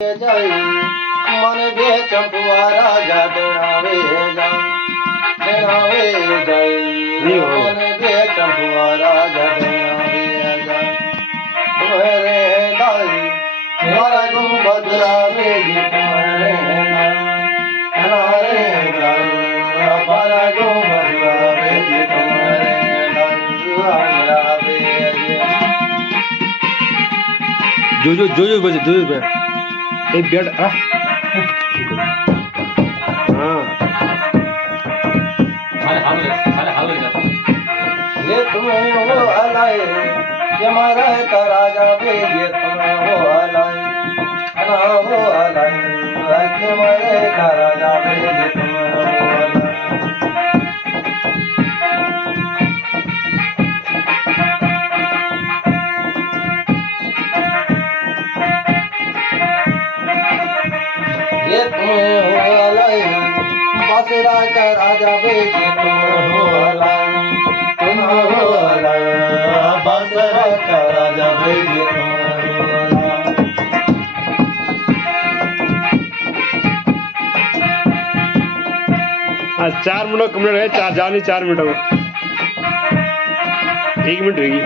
जय मन बे चंपुआ राजा देनावे जय मन बे चंपुआ राजा देनावे जय तुम्हारे दाई मारा गो बदलावे जी तुम्हारे हमारे दाई मारा गो बदलावे जी तुम्हारे जो बजे एक बेड हाँ ये तुम्हें वो अलाए ये मारा का राजा बे ये तुम्हें वो अलाए वो अलाए ये मारे का राजा बे ये तुम्हें वो अलाए ये तुम्हें हो अलाए बासरा का राजा बे ये तुम्हें हो अलाए बासरा का राजा बे ये तुम्हें हो अलाए हाँ 4 मिनट कम्प्लीट है 4 जानी 4 मिनट हो 1 मिनट रहेगी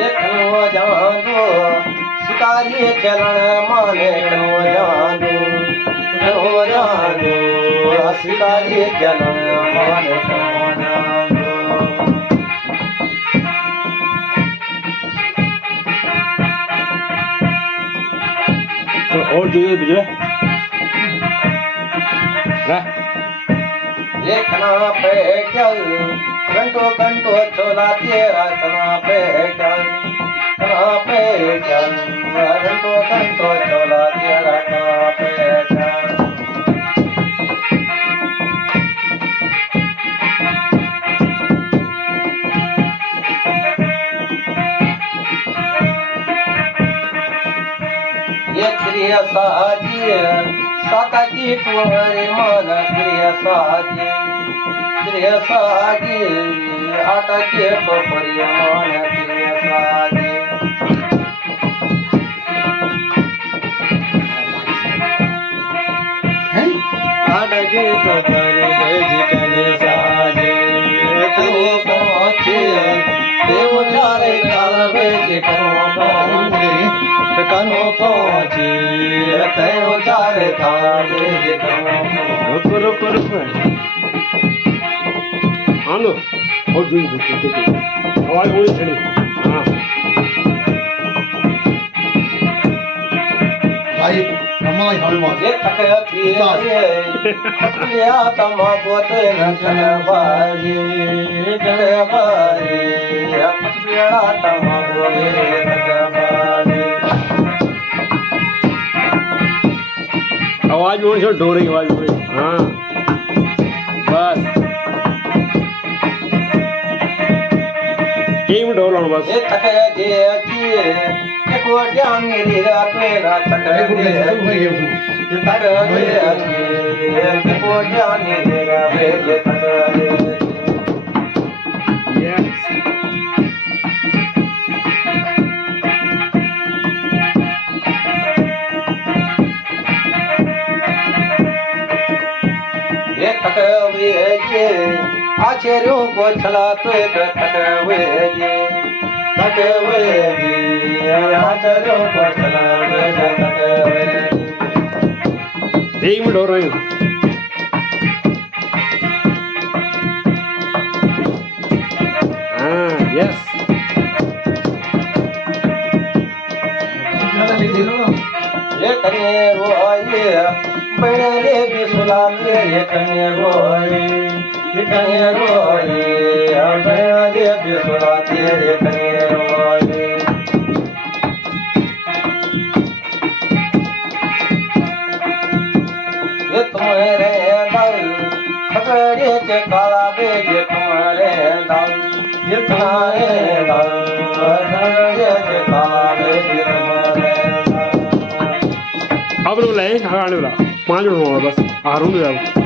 ये कनो जान दो शिकारी चलन माने कनो जान दो शिकारी चलन माने कनो जान दो तो और जो ये ये कना पे चल घंटो घंटो चोला तेरा कना पे चल घंटो घंटो चोला तेरा कना पे चल ये क्रिया साजी साता की तुम्हारे मान क्रिया साजी आटा के पपरिया मान क्रिया साजी आटा के पपरे भेज कने साजे तो पहुंचे देव चारे काल भेज कनो पहुंचे तेव चारे काल भेज कनो रुक हाँ लो और जो आवाज होनी चाहिए हाँ भाई हमारी हमें मार ये तक या तम बोते नचन बाजी या तम बोले तक बाजी आवाज होनी चाहिए डोरे की आवाज होनी हाँ बस 1 मिनट और लाओ बस ये तक को ध्यान मेरी रात में रात तक ये तक को ध्यान मेरी रात में ये तक ये तक वे ये आचार्यों को छलाते तक वे ये आचार्यों को छलाते तक वे 1 मिनट और रहेगा हाँ यस ये कन्या रोए बड़े भी सुलाते ये कन्या रोए बड़े भी सुलाते ये कन्या रोए ये तुम्हारे दाल खगड़े के काला बेज तुम्हारे दाल ये तुम्हारे दाल खगड़े के काला बेज तुम्हारे अब लोग लाए हाँ आने वाला 5 मिनट होगा बस आ रहा हूँ